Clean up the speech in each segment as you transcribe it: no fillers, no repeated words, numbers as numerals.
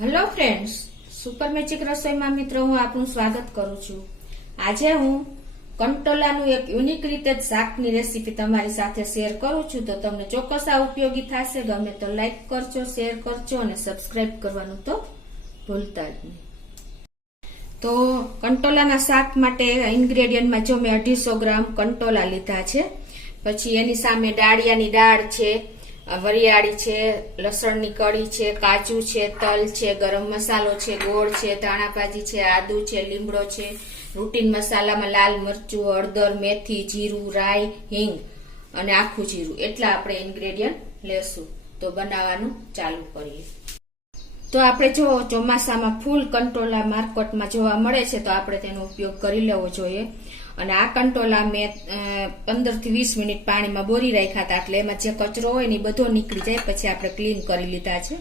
Hello friends, super magic રસોઈમાં મિત્રો હું આપનું સ્વાગત કરું છું। આજે હું કંટોલાનું એક યુનિક રીતે શાકની રેસીપી તમારી સાથે શેર કરું છું, તો તમને ચોક્કસ આ ઉપયોગી થશે। ગમે તો લાઈક કરજો, શેર કરજો અને સબસ્ક્રાઇબ કરવાનું તો ભૂલતા જ નહીં। તો કંટોલાના શાક માટે ઇન્ગ્રેડિયન્ટમાં જો મેં 250 ગ્રામ કંટોલા લીધા છે, પછી એની સામે ડાળિયાની દાળ છે, વરિયાળી છે, લસણની કળી છે, કાજુ છે, તલ છે, ગરમ મસાલો છે, ગોળ છે, ધાણાભાજી છે, આદુ છે, લીમડો છે, રૂટીન મસાલામાં લાલ મરચું, હળદર, મેથી, જીરું, રાઈ, હિંગ અને આખું જીરું એટલા આપણે ઇન્ગ્રેડિયન્ટ લેશું। તો બનાવવાનું ચાલુ કરીએ। તો આપણે જો ચોમાસામાં ફૂલ કંટોલા માર્કેટમાં જોવા મળે છે, તો આપણે તેનો ઉપયોગ કરી લેવો જોઈએ। અને આ કંટોલા મેં 15 થી 20 મિનિટ પાણીમાં બોરી રાખ્યા હતા, એટલે એમાં જે કચરો હોય ને બધો નીકળી જાય, પછી આપણે ક્લીન કરી લીધા છે।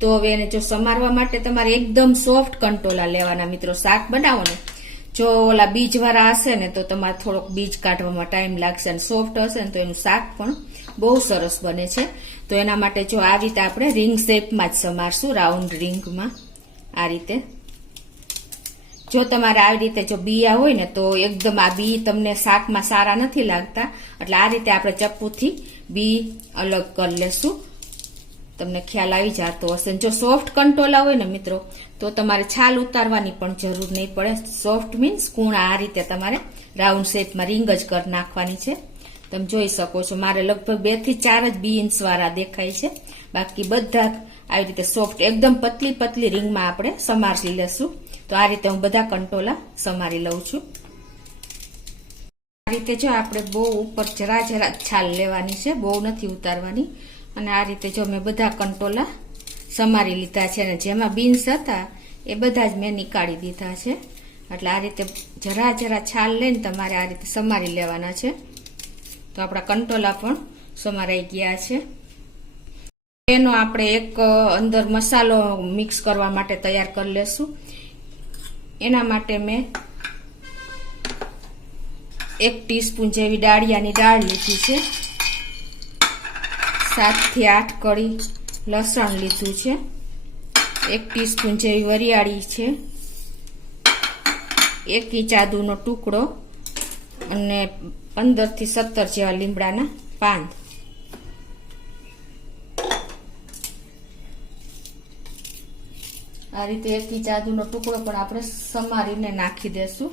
તો હવે એને જો સમારવા માટે તમારે એકદમ સોફ્ટ કંટોલા લેવાના મિત્રો। શાક બનાવો ને, જો ઓલા બીજ વાળા હશે ને તો તમારે થોડોક બીજ કાઢવામાં ટાઈમ લાગશે, અને સોફ્ટ હશે ને તો એનું શાક પણ બહુ સરસ બને છે। તો એના માટે જો આ રીતે આપણે રિંગ શેપમાં જ સમારશું, રાઉન્ડ રિંગમાં આ રીતે। જો તમારે આવી રીતે જો બીયા હોય ને તો એકદમ આ બી તમને શાકમાં સારા નથી લાગતા, એટલે આ રીતે આપણે ચપ્પુથી બી અલગ કરી લેશું। તમને ખ્યાલ આવી જતો હશે। જો સોફ્ટ કંટોલા હોય ને મિત્રો તો તમારે છાલ ઉતારવાની પણ જરૂર નહીં પડે। સોફ્ટ મીન્સ કૂણા આ રીતે તમારે રાઉન્ડ શેપમાં રિંગ જ કરી નાખવાની છે। તમે જોઈ શકો છો, મારે લગભગ 2 થી 4 જ 2 ઇંચ વાળા દેખાય છે, બાકી બધા આવી રીતે સોફ્ટ એકદમ પતલી પતલી રિંગમાં આપણે સમારી લેશું। તો આ રીતે હું બધા કંટોલા સમારી લઉં છું। આ રીતે જો આપણે બહુ ઉપર જરા જરા છાલ લેવાની છે, બહુ નથી ઉતારવાની। અને આ રીતે જો મેં બધા કંટોલા સમારી લીધા છે, અને જેમાં બીન્સ હતા એ બધા જ મેં નીકાળી દીધા છે। એટલે આ રીતે જરા જરા છાલ લઈને તમારે આ રીતે સમારી લેવાના છે। તો આપણા કંટોલા પણ સમારાઈ ગયા છે। એનો આપણે એક અંદર મસાલો મિક્સ કરવા માટે તૈયાર કરી લેશું। એના માટે મેં 1 ટીસ્પૂન જેવી ડાળિયાની દાળ લીધી છે, 7 થી 8 કળી લસણ લીધું છે, 1 ટીસ્પૂન જેવી વરિયાળી છે, 1 ઇંચ આદુનો ટુકડો અને 15 થી 17 જેવા લીમડાના પાન। આ રીતે 1 ઇંચ આદુનો ટુકડો પણ આપણે સમારીને નાખી દેશું।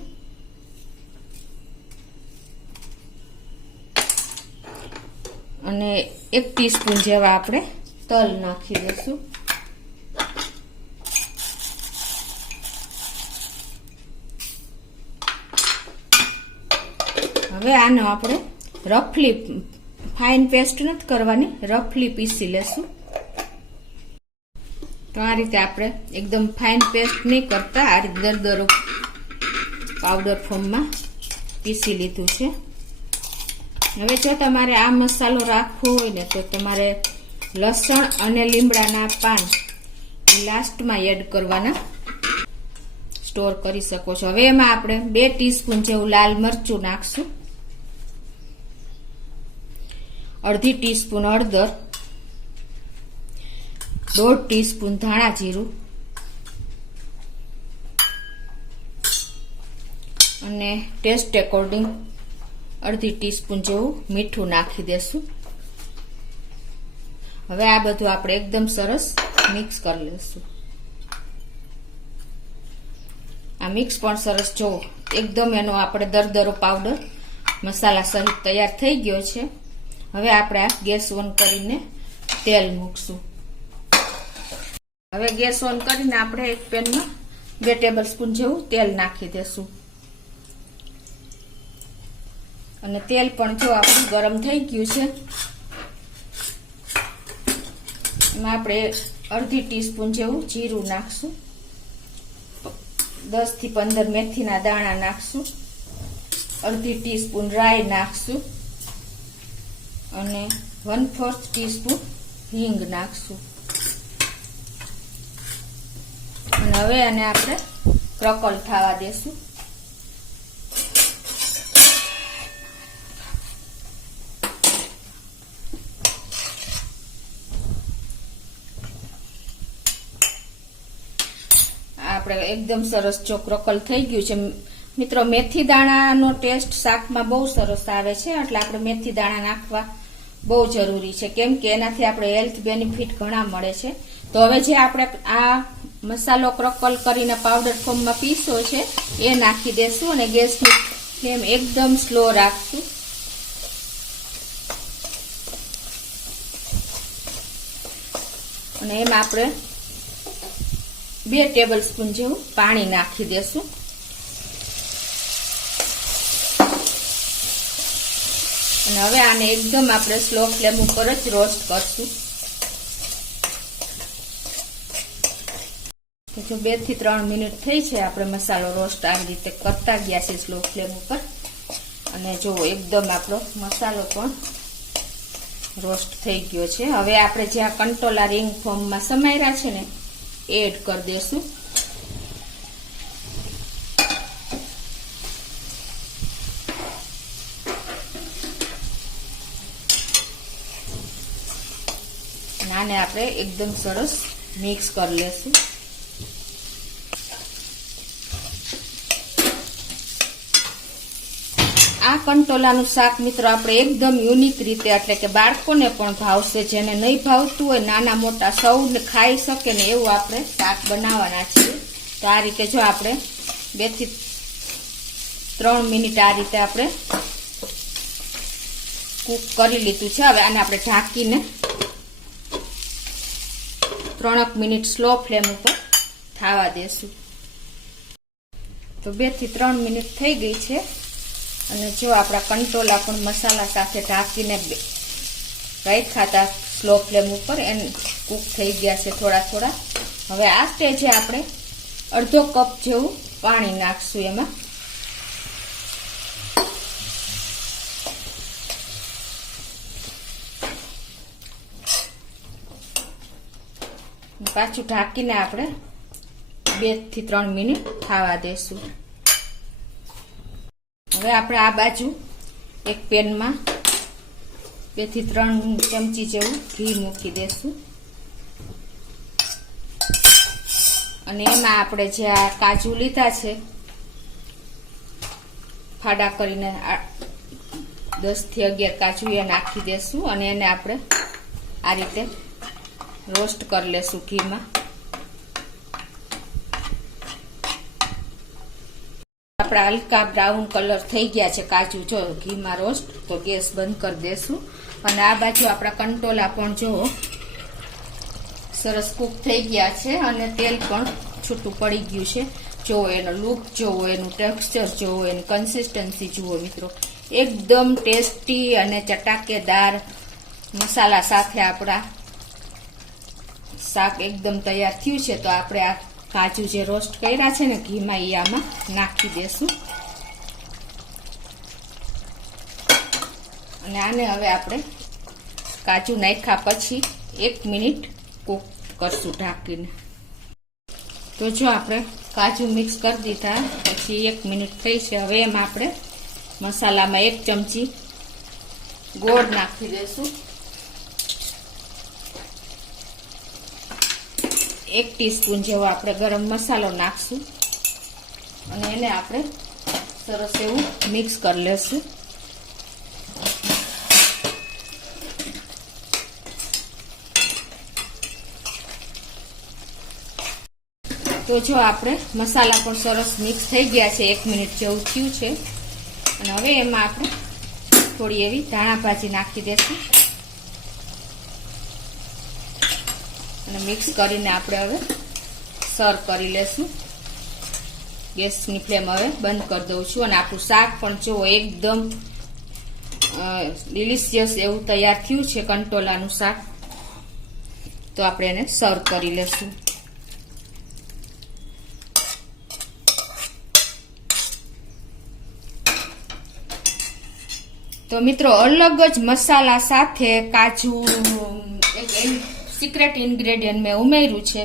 અને 1 ટીસ્પૂન જેવા આપણે તલ નાખી દેશું। હવે આનો આપણે રફલી ફાઇન પેસ્ટ નથી કરવાની, રફલી પીસી લેશું। તો આ રીતે આપણે એકદમ ફાઇન પેસ્ટ નહીં કરતા, આ રીતે દરદરો પાવડર ફોર્મમાં પીસી લીધું છે। હવે જો તમારે આ મસાલો રાખવો હોય ને તો તમારે લસણ અને લીમડાના પાન લાસ્ટમાં એડ કરવાના, સ્ટોર કરી શકો છો। હવે એમાં આપણે 2 ટીસ્પૂન જેવું લાલ મરચું નાખશું, અડધી ટીસ્પૂન હળદર, 1/2 ટીસ્પૂન ધાણા જીરું અને ટેસ્ટ એકોર્ડિંગ અડધી ટીસ્પૂન જેવું મીઠું નાખી દેશું। હવે આ બધું આપણે એકદમ સરસ મિક્સ કરી લેશું। આ મિક્સ પણ સરસ જો એકદમ એનો આપણે દરદરો પાવડર મસાલા સહિત તૈયાર થઈ ગયો છે। હવે આપણે આ ગેસ ઓન કરીને તેલ મૂકશું। હવે ગેસ ઓન કરીને આપણે એક પેનમાં 2 ટેબલ સ્પૂન જેવું તેલ નાખી દેશું। અને તેલ પણ જો આપણું ગરમ થઈ ગયું છે, એમાં આપણે અડધી ટીસ્પૂન જેવું જીરું નાખશું, 10 થી 15 મેથીના દાણા નાખશું, અડધી ટીસ્પૂન રાઈ નાખશું અને 1/4 ટીસ્પૂન હિંગ નાખશું। અને હવે આને આપણે ક્રકલ થવા દેશું। આપણે એકદમ સરસ જો ક્રકલ થઈ ગયું છે મિત્રો. મેથી દાણાનો ટેસ્ટ શાકમાં બહુ સરસ આવે છે, એટલે આપણે મેથી દાણા નાખવા બહુ જરૂરી છે, કેમ કે એનાથી આપણે હેલ્થ બેનિફિટ ઘણા મળે છે. તો હવે જે આપણે આ મસાલો ક્રકલ કરીને પાવડર ફોર્મમાં પીસો છે એ નાખી દેશું અને ગેસની ફ્લેમ એકદમ સ્લો રાખશું. અને એમાં આપણે 2 ટેબલ સ્પૂન જેવું પાણી નાખી દેશું. અને હવે આને એકદમ આપણે સ્લો ફ્લેમ ઉપર જ રોસ્ટ કરશું. જો 2 થી 3 મિનિટ થઈ છે આપણે મસાલો રોસ્ટ આવી રીતે કરતા ગયા છે સ્લો ફ્લેમ ઉપર. અને જો એકદમ આપણો મસાલો પણ રોસ્ટ થઈ ગયો છે. હવે આપણે જે આ કંટોલા રિંગ ફોર્મમાં સમાર્યા છે ને એડ કરી દેશું. આને આપણે એકદમ સરસ મિક્સ કરી લેશું. આ કંટોલાનું શાક મિત્રો આપણે એકદમ યુનિક રીતે, એટલે કે બાળકોને પણ ભાવશે, જેને નહીં ભાવતું હોય નાના મોટા સૌને ખાઈ શકે ને એવું આપણે શાક બનાવવાના છીએ. તો આ રીતે જો આપણે 2 થી 3 મિનિટ આ રીતે આપણે કૂક કરી લીધું છે. હવે આને આપણે ઢાંકીને 3 મિનિટ સ્લો ફ્લેમ ઉપર થવા દેશું. તો 2 થી 3 મિનિટ થઈ ગઈ છે અને જો આપણા કંટોલા પણ મસાલા સાથે ઢાંકીને રાખ્યા હતા સ્લો ફ્લેમ ઉપર, એને કૂક થઈ ગયા છે થોડા. હવે આ સ્ટેજે આપણે અડધો કપ જેવું પાણી નાખશું એમાં. પાછું ઢાંકીને આપણે 2 થી 3 મિનિટ થવા દેશું. હવે આપણે આ બાજુ એક પેનમાં 2 થી 3 ચમચી જેવું ઘી મૂકી દેશું. અને એમાં આપણે જે આ કાજુ લીધા છે ફાડા કરીને 10 થી 11 કાજુ એ નાખી દેશું. અને એને આપણે આ રીતે રોસ્ટ કરી લેશું ઘીમાં. આપણા હલકા બ્રાઉન કલર થઈ ગયા છે કાજુ જો ઘીમાં રોસ્ટ. તો ગેસ બંધ કરી દેશું. અને આ બાજુ આપણા કંટોલા પણ જો સરસ કૂક થઈ ગયા છે અને તેલ પણ છૂટું પડી ગયું છે. જો એનો લુક જોવો, એનું ટેક્સચર જોવો, એની કન્સિસ્ટન્સી જુઓ મિત્રો. એકદમ ટેસ્ટી અને ચટાકેદાર મસાલા સાથે આપણા શાક એકદમ તૈયાર થયું છે. તો આપણે આ કાજુ જે રોસ્ટ કર્યા છે ને ઘીમાં એ આમાં નાખી દેશું. અને આને હવે આપણે કાજુ નાખ્યા પછી 1 મિનિટ કૂક કરશું ઢાંકીને. તો જો આપણે કાજુ મિક્સ કરી દીધા પછી 1 મિનિટ થઈ છે. હવે એમાં આપણે મસાલામાં 1 ચમચી ગોળ નાખી દઈશું. 1 ટીસ્પૂન જેવો આપણે ગરમ મસાલો નાખશું અને એને આપણે સરસ એવું મિક્સ કરી લેશું. તો જો આપણે મસાલા પણ સરસ મિક્સ થઈ ગયા છે, 1 મિનિટ જેવું થયું છે. અને હવે એમાં આપણે થોડી એવી ધાણા ભાજી નાખી દેશું અને મિક્સ કરીને આપણે હવે સર્વ કરી લેશું. ગેસની ફ્લેમ હવે બંધ કરી દઉં છું. અને આપણું શાક પણ જો એકદમ ડિલિશિયસ એવું તૈયાર થયું છે કંટોલાનું શાક. તો આપણે એને સર્વ કરી લેશું. તો મિત્રો અલગ જ મસાલા સાથે કાજુ એક સિક્રેટ ઇન્ગ્રેડિયન્ટ મેં ઉમેર્યું છે.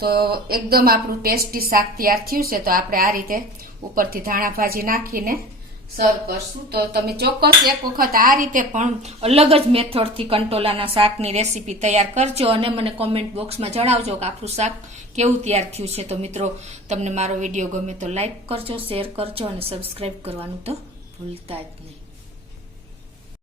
તો એકદમ આપણું ટેસ્ટી શાક તૈયાર થયું છે. તો આપણે આ રીતે ઉપરથી ધાણા ભાજી નાખીને સર્વ કરશું. તો તમે ચોક્કસ એક વખત આ રીતે પણ અલગ જ મેથડથી કંટોલાના શાકની રેસીપી તૈયાર કરજો અને મને કોમેન્ટ બોક્સમાં જણાવજો કે આપણું શાક કેવું તૈયાર થયું છે. તો મિત્રો, તમને મારો વિડીયો ગમે તો લાઈક કરજો, શેર કરજો અને સબસ્ક્રાઈબ કરવાનું તો ભૂલતા જ નહીં.